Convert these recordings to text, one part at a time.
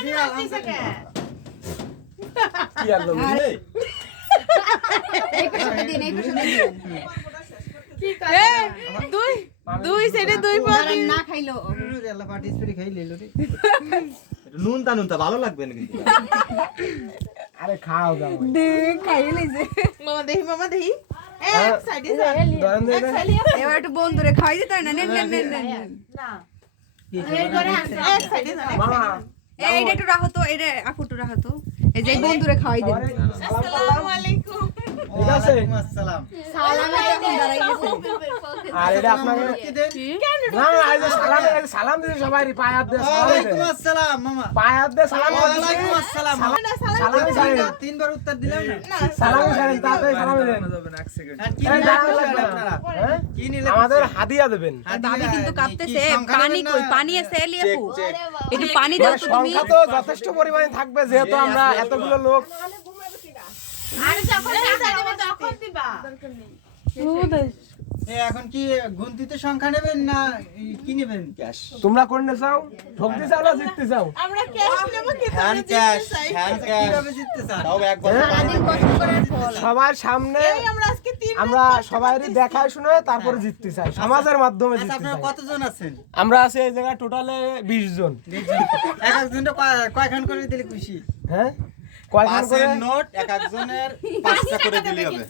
কি আর লোক নেই এই পেছনে দিন এই পেছনে দিন দুই সাইডে দুই পাবি না খাইলো আল্লাহ পার্টিসিপেট খাই লইলো রে নুন তা ভালো লাগবে না কিন্তু আরে খাও দাও মামা দেখি এক সাইডে এক সাইডে এবার একটু বন্ধুরে খাওয়াই দিতে হয় না নেন নেন নেন নেন এক সাইডে মামা এইটা একটু রাখো তো এটা আপু একটু রাখো তো এই যে বন্ধুরে খাওয়াই দেন আসসালামু আলাইকুম ঠিক আছে আসসালাম সালামে এখন দাঁড়াই গেছে আর এটা আপনাকে না আজ সালাম দিতে সবাই পায়ে হাত দিয়ে সালাম ওয়ালাইকুম দিতে আসসালাম মামা পায়ে হাত দিয়ে সালাম ওয়ালাইকুম আসসালাম সালাম ছাড়েন তিনবার উত্তর দিলাম না সালাম ছাড়েন তাড়াতাড়ি সালাম দেন আর কি এই নিলেন দাঁড়ান লাগবে না। আপনারা হ্যাঁ? কি নিলেন আমাদের হাদিয়া দেবেন দাবি কিন্তু কাঁপতেছে পানি কই পানি আছে এলি আপু একটু পানি দাও তো তুমি সংখ্যা তো যথেষ্ট পরিমাণে থাকবে যেহেতু আমরা এতগুলো লোক আরে যখন টাকা দেবে তখন দিবা এখন কি গুনতিতে সংখ্যা নেবেন না কি নেবেন ক্যাশ তোমরা করতে চাও ঠকতে চাও না জিততে চাও আমরা ক্যাশ নেব কি হ্যান্ড ক্যাশ কিভাবে জিততে চান তাও এক বছর সারাদিন কষ্ট করার ফল সবার সামনে এই আমরা আজকে তিন আমরা সবাইরই দেখায় শুনে তারপরে জিততে চাই সমাজের মাধ্যমে আচ্ছা জিততে আপনারা চাই কতজন আছেন আমরা আছি এই জায়গায় টোটালে 20 জন এক একজনটা কয়খান করে দিলে খুশি হ্যাঁ কয়খান করে নোট এক একজনের 5টা করে দিলে হবে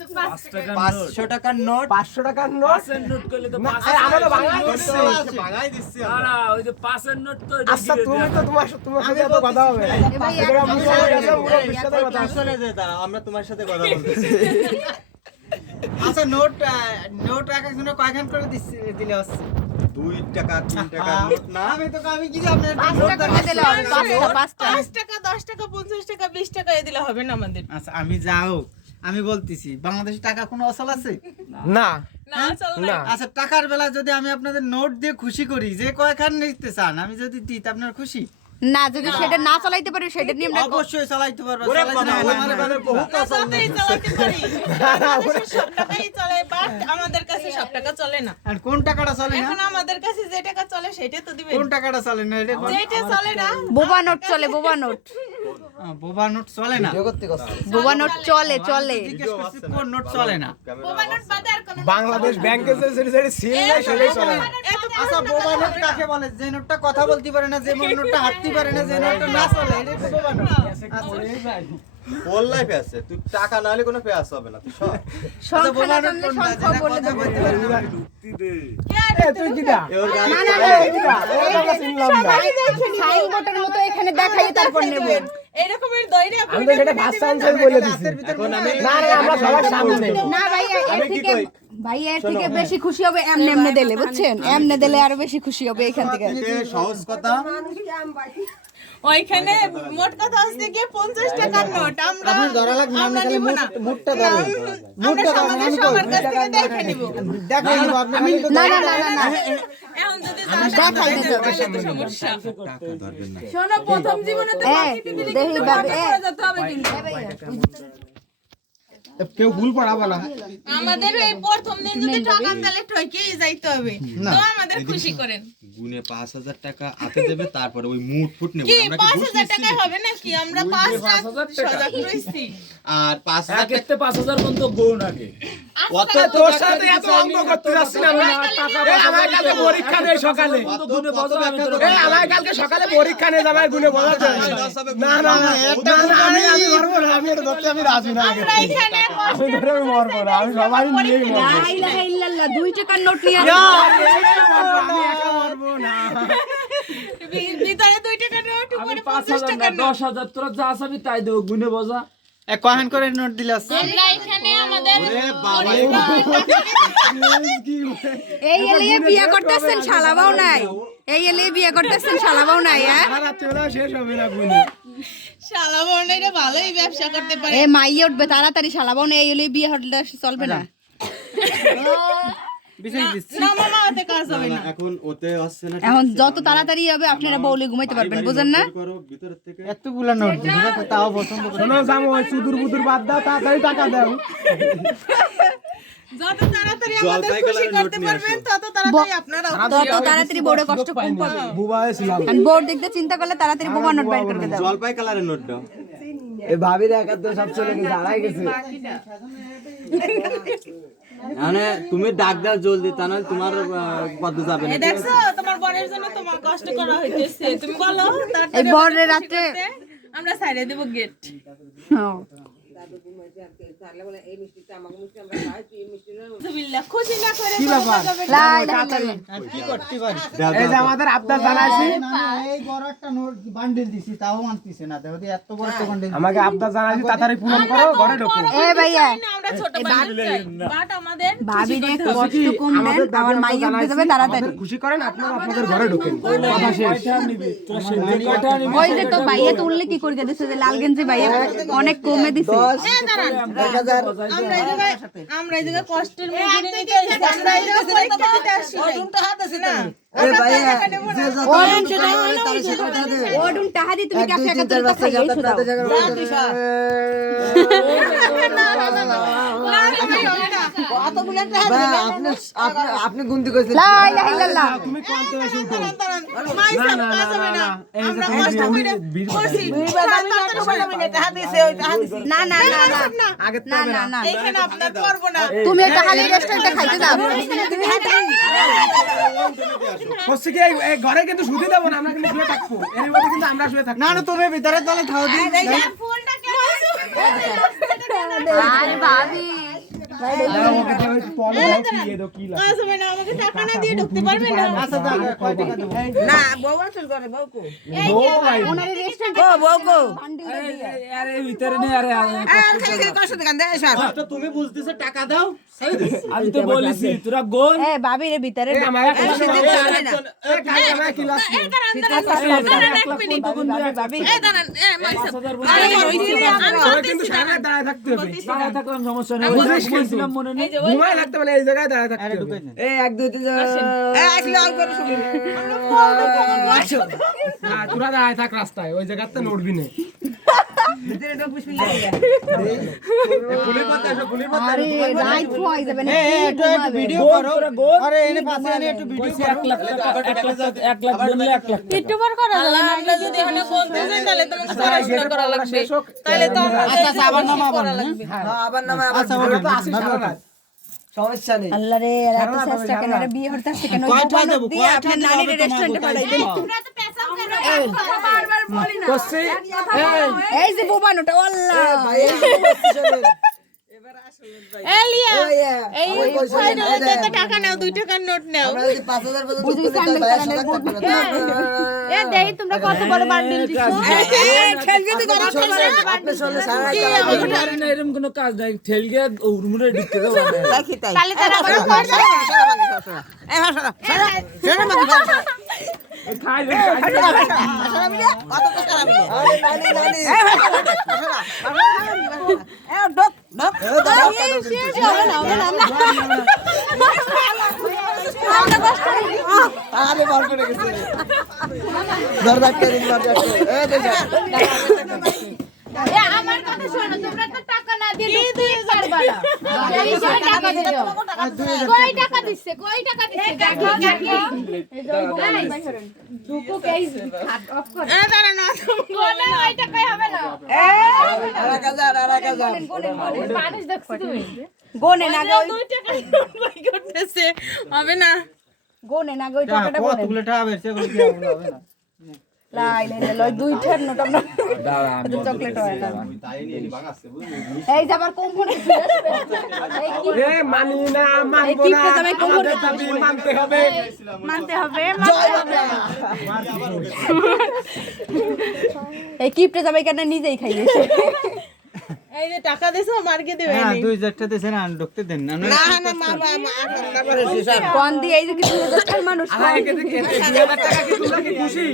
500 টাকার নোট 500 টাকার নোট নোট করলে তো না, এই আমরা তো বাংলায় দিচ্ছি ভাগাই দিচ্ছি না ওই যে 5 এর নোট তো আচ্ছা তুমি তো তোমার সাথে তো কথা হবে ভাই এটা মুখে গেছে পুরো বিশ্বতে কথা হবে। চলে যেতে আমরা তোমার সাথে কথা বলতেছি আচ্ছা নোট এক একজনের কয়খান করে দিলে হচ্ছে 2 টাকা 3 টাকা নোট না আমি কি আপনার 5 টাকা করে দিলে হবে 5টা 5 টাকা 10 টাকা 50 টাকা 20 টাকা এ দিলে হবে না আমাদের আচ্ছা আমি যাও আমি বলতেছি বাংলাদেশে টাকা কোনো অচল আছে না না চল না আচ্ছা টাকার বেলা যদি আমি আপনাদের নোট দিয়ে খুশি করি যে কয়খান নিতে চান আমি যদি দিই তা আপনার খুশি না যদি সেটা না চালাইতে পারি সেটা নিয়ে আমরা অবশ্যই চালাইতে পারবো ওরে চালাইতে বাবা, না ওরে পারলে বাবা, আমার বহু না চলতেই চালাতে পারি বাংলাদেশে সব টাকাই চলে বাট আমাদের কাছে সব টাকা চলে না আর কোন টাকাটা চলে না এখন আমাদের কাছে যে টাকা চলে সেটা তো দিবেন কোন টাকাটা চলে না এটা যেটা চলে না বোবা নোট চলে বোবা নোট বোবা নোট চলে না বোবা নোট চলে চলে জিজ্ঞেস করছি কোন নোট চলে না বোবা নোট বাদে আর কোনো বাংলাদেশ ব্যাংকে যে সেটা সিল নাই সেটাই চলে না আচ্ছা বোবা নোট কাকে বলে যে নোটটা কথা বলতে পারে না যে নোটটা হাঁটতে পারে না যে নোটটা না চলে এটা তো বোবা নোট কোন লাইফে আছে তুই টাকা না হলে কোনো পেয়াস হবে না তুই সব সংখ্যা না জানলে সংখ্যা বলে দেবো এ তুই কিটা না না এই কিটা এই কথা শুনলাম না সাইনবোর্ডের মতো এখানে দেখাই তারপর নেব এরকমের দইরে আমি তো সেটা ভাষা আনসার বলে দিছি না না আমরা সবার সামনে না ভাই এর থেকে ভাই এর থেকে বেশি খুশি হবে এমনে এমনে দিলে বুঝছেন এমনে দিলে আরো বেশি খুশি হবে এখান থেকে সহজ কথা ওইখানে মোট কথা হচ্ছে গিয়ে 50 টাকার নোট আমরা আপনার ধরা লাগবে না, আমরা আপনি নিব খালি না মুটটা ধরেন। আমরা সমাজের সবার কাছ থেকে দেখে নিব দেখো আপনি না না না না না এখন যদি দেখাই দিতে হবে সমস্যা টাকা ধরবেন না শোনো প্রথম জীবনে তো দেহি ভাবে যেতে হবে কিন্তু কেউ ভুল পড়াবো না আমাদের এই প্রথম দিন যদি টাকা দিলে ঠকেই যাইতে হবে তো আমাদের খুশি করেন গুনে 5000 টাকা হাতে দেবে তারপরে ওই মুট ফুট নেব কি আমরা কি 5000 টাকা হবে নাকি আমরা 5,000 সজাগ রইছি আর 5000 টাকা একেতে 5000 পর্যন্ত গোন আগে অত তোর সাথে এত অঙ্ক করতে যাচ্ছি না আমরা এই আমার কালকে পরীক্ষা নেই সকালে গুনে বলো আমি তোর এই আমার কালকে সকালে পরীক্ষা নেই আমার গুনে বলা যায় না না না আমি মরবো না আমি এটা ধরতে আমি রাজি না আমরা এখানে আমি ধরে আমি মরবো না আমি সবাই নিয়েই মরবো লা ইলাহা ইল্লাল্লাহ 2 টাকার নোট নিয়ে আমি একা মরবো না ভিতরে 2 টাকা নোট আমি উপরে 5000 50 না টাকা নোট 10000 তোরা যা চাবি তাই দেব গুনে বজা কয়খান করে নোট দিলে আছে আমরা এখানে আমাদের এই এলিয়ে বিয়ে করতেছেন শালাবাও নাই এই এলিয়ে বিয়ে করতেছেন শালাবাও নাই হ্যাঁ রাত্রিবেলা শেষ হবে না গুনে শালা বর্ণাইরা ভালোই ব্যবসা করতে পারে এ মাই উঠবে তাড়াতাড়ি শালাবাও নাই এই এলিয়ে বিয়ে হলে চলবে না বিছাই দিচ্ছি না মামা ওতে কাজ হবে না এখন ওতে আসছে না এখন যত তাড়াতাড়ি হবে আপনারা বউলে ঘুমাইতে পারবেন বুঝেন না করো ভিতর থেকে এতগুলা নোট দিছি দেখো তাও পছন্দ করে শোনো জামো ওই সুদূর বুদুর বাদ দাও তাড়াতাড়ি টাকা দাও যত তাড়াতাড়ি আমাদের খুশি করতে পারবেন তত তাড়াতাড়ি আপনারাও তত তাড়াতাড়ি বোর্ডে কষ্ট কম পাবে বুবা হয়েছিলাম কারণ বোর্ড দেখতে চিন্তা করলে তাড়াতাড়ি বোবা নোট বাইর করে দাও জলপাই কালারের নোট দাও। এই ভাবির একাত্তর সব চলে গেছে হারাই গেছে মানে তুমি ডাক দাও জলদি, তা নাহলে তোমার পদ যাবে না। এই দেখছো তোমার বোনের জন্য তোমার কষ্ট করা হইতেছে তুমি বলো এই তাড়াতাড়ি বোর্ডে রাতে আমরা ছাইড়ে দেব গেট হ্যাঁ। বিল্লাহ খুশি না করে কি ব্যাপার লাই লাই লাই। আর কি করতে পারি? এই যে আমাদের আবদার জানাইছি না, এই বড় একটা নোট বান্ডিল দিছি তাও মানতিছে না, দেখো এত বড় একটা বান্ডিল। আমাকে আবদার জানাইছি তাড়াতাড়ি পূরণ করো ঘরে ঢোকো এ ভাইয়া আমরা ছোট বাচ্চা চাই বাট আমাদের ভাবি রে কষ্ট কম দেন আমার মাইয়া উঠে যাবে তাড়াতাড়ি খুশি করেন আপনারা আপনাদের ঘরে ঢোকেন কথা শেষ কয়টা নিবি তোরা সেদিন কয়টা নিবি ওই যে তো ভাইয়া তুললে কি করে দিছে যে লাল গেঞ্জি ভাইয়া অনেক কমে দিছে আমরা এই জায়গায় কষ্টের মজুরি নিতে এসেছি আমরা এই জায়গায় পরীক্ষা দিতে আসছি না ওডুন টাহাদি তুমি কাছে একাত্তর টাকা খাইয়েছো দাও আপনি গুনতি কইছেন লা ইলাহা ইল্লাল্লাহ তুমি কোনতে বেশি উঠো না না না না আগে তো না না না এইখানে আপনার করবো না তুমি একটা খালি রেস্টুরেন্টে খাইতে যাও হচ্ছে কি এই ঘরে কিন্তু শুতে দেব না আমরা কিন্তু শুয়ে থাকবো এর মধ্যে কিন্তু আমরা শুয়ে থাকবো না না, তুমি ভিতরে তাহলে খাও দি। ফুলটা আরে ভাবি আসবে না আমাকে টাকা না দিয়ে ঢুকতে পারবে না আচ্ছা দাও, কয় টাকা দেবো? ওনারে রেস্টুরেন্ট আরে ভিতরে নেই আরে তুমি বুঝতেছো টাকা দাও। আমি তো বলেছি তোরা গোল এ ভাবি রে ভিতরে এই দাঁড়ান এক মিনিট এই দাঁড়ান কিন্তু সারা দাঁড়ায় থাকতে হবে দাঁড়ায় থাকলাম সমস্যা নেই বলছিলাম মনে নেই ঘুমায় থাকতে মানে এই জায়গায় দাঁড়ায় থাকতে হবে না তোরা দাঁড়ায় থাক রাস্তায় ওই জায়গাতে নড়বি না আরে রাইট হয়ে যাবে না একটু ভিডিও করো। আরে এনে পাশে এনে একটু ভিডিও করো। 1 লাখ বললে 1 লাখ ইউটিউবার করা যায় না আমরা যদি এখানে বলতে যাই তাহলে তো পড়াশোনা করা লাগবে তাহলে তো আমরা আবার নাম আবার আচ্ছা ওটা তো আসি সারা রাত সমস্যা নেই আল্লাহ রে এত চেষ্টা কেন রে বিয়ে হতে আসছে কেন দিয়ে আপনার নানির রেস্টুরেন্টে পাঠাই দেন বারবার বলি না করছি এই যে বোবানোটা আল্লাহ এলিয়া এই ফাইনালে তো টাকা নাও 2 টাকার নোট নাও বুঝি স্যান্ডেল কালারের বুট এ দেই তোমরা কত বড় বান্ডিল দিছো খেলবে তো করো আপনি চলে সারা আরে না এরকম কোনো কাজ নাই ঠেল গিয়ে উড়মুড়ে ঢুকতে দাও তাহলে তারা আবার খাই আরে বার করে গেছে দরজা কে দিন বার যাচ্ছে এই দেখো আমার কথা শোনো তোমরা তো টাকা না দিয়ে ঢুকতে পারবা না এই যে টাকা দিও কই টাকা দিছে দেখো এই যে ঢুকো কেস হাত অফ করে দাঁড়া না কোনে ওই টাকাই হবে না মানুষ দেখছো তুমি গোনে না গো 2 টাকা নোট বাই করতেছে হবে না গোনে না গো ওই টাকাটা গোনে কতগুলো টাকা বেরছে এগুলো কি হবে না? লাই লাই লয় দুই ঠের নোট আমরা দাঁড়া আমি চকলেট হয় না তাই নিয়ে ভাঙাচ্ছে বুঝলি? এই যে আবার কোম্পানি এই কি এ মানি না মানবো এই না কিপটা জামাই কোমর আমাদের দাবি মানতে হবে মানতে হবে এই কিপটা যাবে কেন নিজেই খাইয়েছে এই যে টাকা দিছো মার্কে দিবে হ্যাঁ 2000 টাকা দিছেন আর ঢুকতে দেন না। কোন দিয়ে এই যে কিছু দেশের মানুষ আরে একে দেখে 2000 টাকা কি তোমরা কি খুশি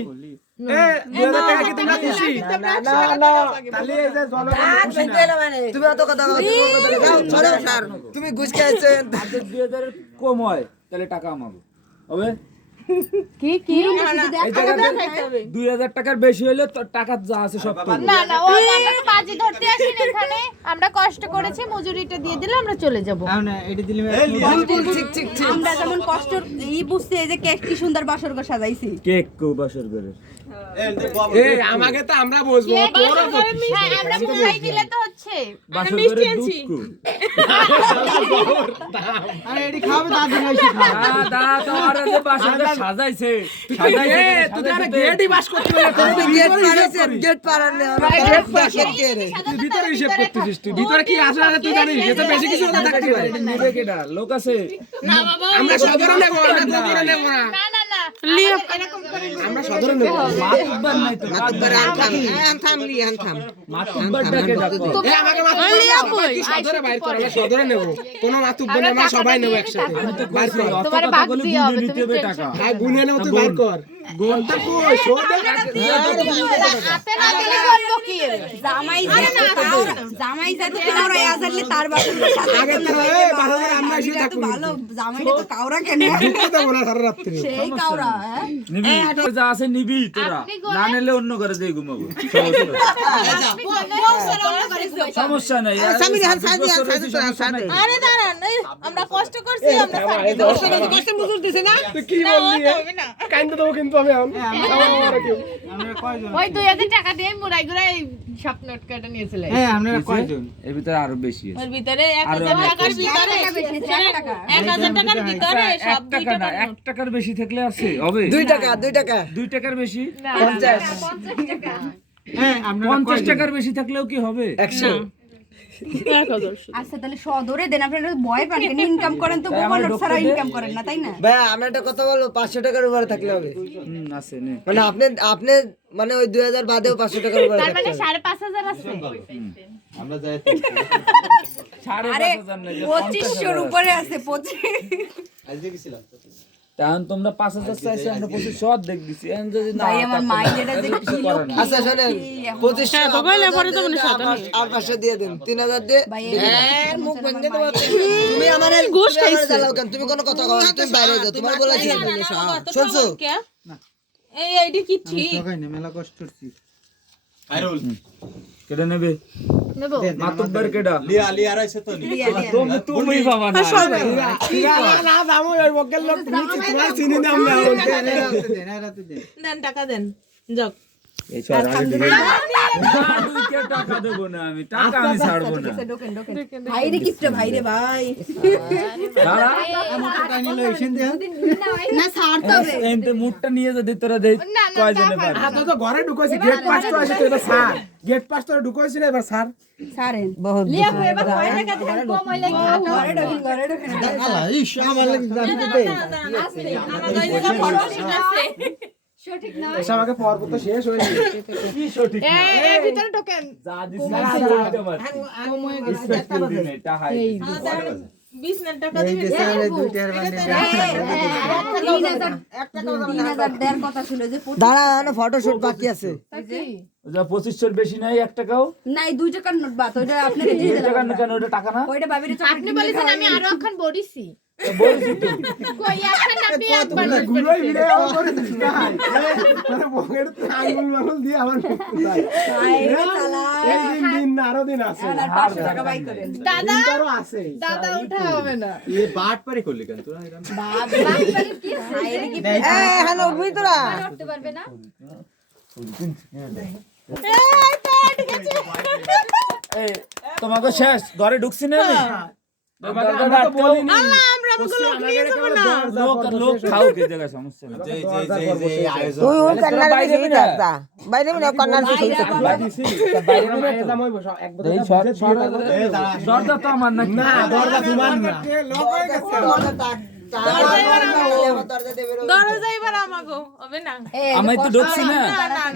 এ 2000 টাকা কি তোমরা খুশি না না তাহলে এই যে জনগণ খুশি না তুমি এত কথা বলছো যাও চলে স্যার তুমি ঘুষ খাইছেন 2000 কম হয় তাহলে টাকা আমাকে হবে কি কি এই জায়গাতে 2000 টাকার বেশি হলে তোর টাকা যা আছে সব তো না না ও আমরা তো বাজি ধরতে আসিনি এখানে, আমরা কষ্ট করেছি, মজুরিটা দিয়ে দিলে আমরা চলে যাব। না এটা দিলি আমরা যেমন কষ্ট বুঝছি এই যে কেক কি সুন্দর বাসর ঘর সাজাইছি। কেক কো বাসর করে এই আমাকে তো আমরা বসবো তোরা হ্যাঁ, আমরা মুড়াই দিলে তো হচ্ছে। বাসর করে দুধ কো আরে এডি খাবে দাদি নাইছে খা দা তো আর যে বাসর করে সাজাইছে সাজাইছে তুই আরে গেটই বাস করতে পারে তুই গেট পারাইছে গেট পারার না গেট পাস কে রে তুই ভিতরে হিসাব করতেছিস তুই ভিতরে কি আছে না তুই জানিস এত বেশি কিছু কথা থাকতে পারে নেবে কেডা লোক আছে না বাবা আমরা সাধারণ নেব না গোবরে নেব না না না না এরকম করে আমরা সাধারণ নেব মাতবার নাই তো মাতবার আনথাম মাতবার ডাকে ডাকো এ আমাকে মাতবার কি সাধারণ বাইর কর আমরা সাধারণ নেব কোন মাতবার না আমরা সবাই নেব একসাথে আমি তো বাইর কইছি কর অত তোমার কথা ভাগ বলে দিয়ে হবে, গুনে নিতে তুমি হবে টাকা হ্যাঁ গুনে নেব তুই বাইর কর গোনটা কই শোধ হাতে না দিলে করবো কি এর? জামাই জামাই যাতে কাউরা আজারলে তার বাসর আগে তো এ বারবার আমরা এসে থাকবো ভালো জামাইটা তো কাউরা কেন ঢুকতে দেব না সারা রাত্রি সেই কাউরা হ্যাঁ নিবি যা আছে নিবি তোরা আপনি গোনা- না নিলে অন্য করে যাই ঘুমাবো সমস্যা নাই আরে দাঁড়ান আমরা কষ্ট করছি আমরা কষ্ট মজুর দিছে না তুই কি বললি কাইন্দ দেবো কিন্তু আমি আমার কেউ আমরা কয়জন ওই 2000 টাকা দিয়ে মুড়াই গুড়াই সব নোট কেটে নিয়েছিল। হ্যাঁ আমরা কয়জন এর ভিতরে আরো বেশি আছে ওর ভিতরে আরো 1000 টাকার ভিতরে 1000 টাকার ভিতরে সব 2 টাকা না টাকা 1 টাকার বেশি থাকলে আছে হবে 2 টাকা 2 টাকার বেশি 50 টাকা। হ্যাঁ আমরা 50 টাকার বেশি থাকলেও কি হবে 100 আচ্ছা তাহলে সদরে দেন আপনারা ভয় পান কেন ইনকাম করেন তো গোবর লোক ছাড়া ইনকাম করেন না তাই না ভাই আমরা একটা কথা বলবো 500 টাকার উপরে থাকলে হবে আছে নে মানে আপনি মানে ওই 2000 বাদেও 500 টাকার উপরে তার থাকলে মানে 5500 আছে। আমরা যাই আরে 5,500 নাই 2500 উপরে আছে 25 আজকে গেছিলাম তখন তোমরা 5000 চাইছো আমরা 2500 দেখ দিছি এখন যদি না ভাই আমার মাইন্ড এটা যে কিছু কি করার নেই। আচ্ছা শুনেন 2500 তো কইলে পরে তো মানে 7 আর 500 দিয়ে দেন 3000 দিয়ে ভাই মুখ ভেঙে দেব তুমি আমারে ঘুষ খাইছো তুমি কোনো কথা কও না, তুমি বাইরে যাও তোমার বলেছি শুনছো এই আইডি কি ঠিক সবাই না মেলা কষ্ট করছি খাইরুল কেডা নেবে নেবো মাতব্বার কেডা লিয়া লিয়া রাইছে তো তুমি বাবা না না দামো ওই বকেল লোক তোমার চিনি না আমরা রাতে দেন দেন টাকা দেন যাও এই ছড় আগে দিবি না দুইটা টাকা দেব না আমি টাকা আমি ছাড়বো না ঢোকেন ভাই রে কিপটা ভাই রে ভাই দাঁড়া টাকা নিলো এসেন দে না ছাড়তে হবে এমতে মুটটা নিয়ে যদি তোরা দেই কয়জনে পারে তো তো ঘরে ঢুকাইছি গেট পাস তো আছে তো এবার স্যার গেট পাস তো ঢুকাইছি না এবার স্যার ছাড়েন লিয়া হয়ে এবার কয় টাকা দেন কম হইলে ঘরে ঢোকেন আলা ইস আমার লাগি দাঁড়িয়ে দে সঠিক না এসে আমাকে পর্ব তো শেষ হয়ে গেছে কি সঠিক না এই ভিতরে ঢোকেন। যা দিছি তোমার রেসপেক্ট দিবি না টাকা এই যে স্যার 2 টাকার মানে 3000 দেড় কথা ছিল যে দাঁড়া না ফটোশুট বাকি আছে যা 2500 বেশি নাই 1 টাকাও নাই 2 টাকার নোট বাত ওইটা আপনাকে দিয়ে 2 টাকা দিলাম না কেন ওটা টাকা না ওইটা বাবিরে আপনি বলেছেন আমি আরো এখন বড়িছি বলছি তো কই এখন আপনি একবার গুলোই ভিড়ে আমার করে দিস না মানে বকের আঙ্গুল মাঙ্গুল দিয়ে আমার এই দিন না আরো দিন আছে 500 টাকা বাই করেন দাদা আরো আছে দাদা উঠা হবে না। এ বাট পারি করলি কেন তোরা এরকম হ্যালো উঠবি তোরা উঠতে পারবে না। এই তোমাকে শেষ ঘরে ঢুকছি না আমরা তো বলিনি লোক লোক খাও কে জায়গা সমস্যা না যে আয়োজন তুই ওই কান্নার বাইরে না বাইরে না কান্নার বাইরে এই শর্ট শর্ট দরজা তো আমার নাকি না দরজা তোমার না লোক হয়ে গেছে দরজা এবার আমাগো হবে না আমি তো ঢুকছি না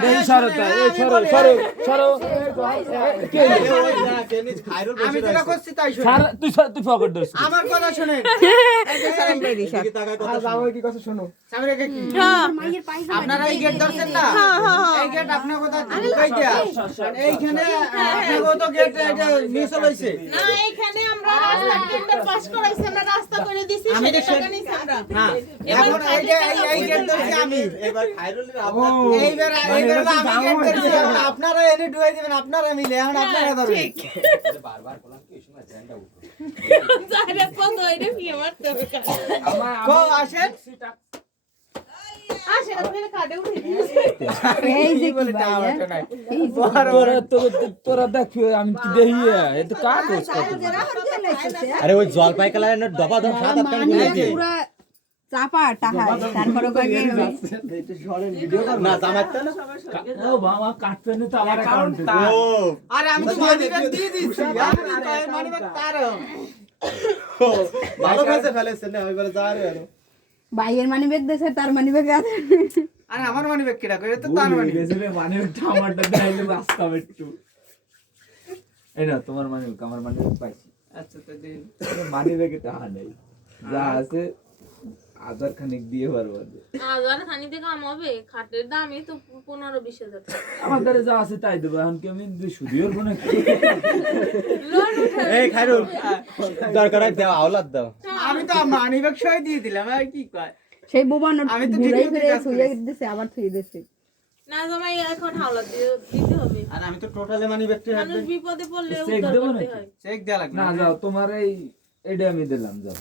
এই সরতা এই সরো সরো সরো খাইরুল আমি যেটা করছি তাই শুনুন সার তুই ফকট দছ আমার কথা শুনেন দিকে তাকায় কথা আর আমার কি কথা শোনো সামনে কি মাইয়ের পয়সা আপনারা এই গেট ধরছেন না এই গেট আপনার কথা ঢুকাই দেয়া এইখানে আপনার তো গেট এটা নিচে লইছে না এইখানে আমরা আমি তো হ্যাঁ এখন এই গেট ধরছি আমি এবার খাইরুলের এইবার আমি গেট ধরছি এখন আপনারা এনে ঢুকাই দিবেন আপনারা মিলে এখন আপনারা ধরবেন বারবার বললাম কি এই সময় ধ্যানটা উঠো কো আসেন এই যে বলে কি টাকা ভাই, ওঠে নাই তোরা দেখো আমি কি দেখি এত কাগজ কত আরে ওই জলপাই কালারের দবা দবা সাত আট টাকা মানে বলেছে পুরা চাপা টাকা তারপরে কই না জামাইতে না ও বাবা কাটতে নে তো আমার অ্যাকাউন্টে ও আরে আমি তো মানিব্যাগ দিয়ে দিছি মানিব্যাগ তার ভালো কাজে ফেলেছে না ওই বলে যা রে আরো ভাইয়ের মানি ব্যাগ দেছে তার মানি ব্যাগ আছে আরে আমার মানিব্যাগ কেডা কই তো তার মানি গেছিলে মানে টামাটা দেখাইলে রাস্তা একটু এই না তোমার মানে আমার মানে পাইছি আচ্ছা তো দিন মানি ব্যাগে টাকা নেই যা আছে আধার খানিক দিয়ে পারবো আজার খানিতে কাম হবে খাটের দামই তো 15-20 হাজার আমার দ্বারা যা আছে তাই দেবো এখন কি আমি সুদিওর কোন লোন উঠে এই খাইরুল দরকার হয় দাও আওলাদ দাও আমি তো মানিব্যাগ সহ দিয়ে দিলাম আর কি কয় সেই বোবা নোট আমি তো ঘুরাই ঠিকই ফিরে কাজ শুয়ে করেছি। দিছে আবার থুই দিছে না জামাই এখন হাওলা দিতে হবে আর আমি তো টোটালি মানিব্যাগটি মানুষ বিপদে পড়লে চেক উদ্ধার দেবো করতে নাকি? হয় চেক দেয়া লাগবে না যাও তোমার এইটা আমি দিলাম যাও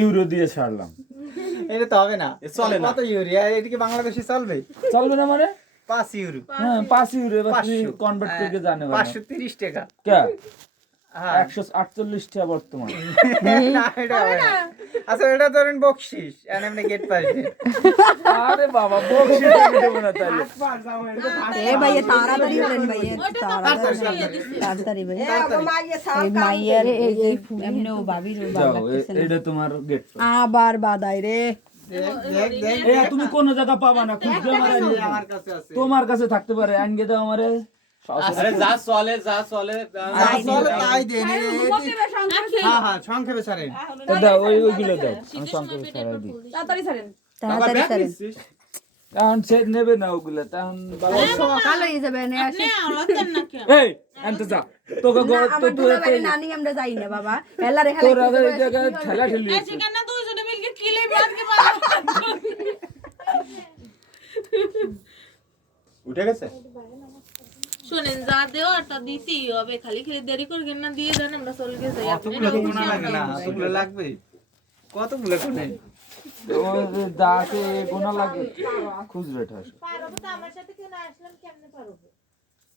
ইউরো দিয়ে ছাড়লাম এটা তো হবে না এ চলে না। কত ইউরিয়া এদিকে বাংলাদেশে চলবে চলবে না মানে 5 ইউরো হ্যাঁ 5 ইউরো এবার তুমি 500 কনভার্ট থেকে জানে 530 টাকা কে হ্যাঁ 148 টাকা বর্তমান না এটা হবে না আচ্ছা এটা ধরেন বকশিস আর এমনি গেট পাস দিয়ে আরে বাবা বকশিস দেব না তাইলে এ ভাইয়া তাড়াতাড়ি করেন ভাইয়া তাড়াতাড়ি ভাই এই মাইয়ার এই যে এমনি ও ভাবির ও যাও ভাব লাগতেছে না। এটা তোমার গেট আবার বাদাই রে দেখ দেখ এই তুমি কোন জায়গা পাবা না খুঁজে আমার কাছে আছে তোমার কাছে থাকতে পারে আনগে দাও আমারে আরে যা চলে চলে তাই দেন হ্যাঁ হ্যাঁ সংক্ষেপে ছাড়েন তো দাও ওইগুলো দাও আমি সংকল্প ছাড়াই দিই তাড়াতাড়ি ছাড়েন এখন সে নেবে না ওগুলো তখন সকাল হয়ে যাবে না আসে এই আনতে যা তোকে ঘর তো আমার তুই দুলা বাড়ি নানি আমরা যাই না বাবা হেলারে হেলা তোর আগে এই জায়গায় ঠেলা ঠেলি হচ্ছে। সেখানে দুইজনে মিলকে কিলে বাঁধকে পারো উঠে গেছে শুনেন যা দেও ওটা দিতেই হবে খালি খালি দেরি করবেন না দিয়ে দেন আমরা চলে গেছি কতগুলো কোনা লাগে না কতগুলো লাগবে কতগুলো কোনে ওই যে দাকে গোনা লাগে খুচরো এটা পারবো তো আমার সাথে কেউ না আসলাম কেমনে পারবো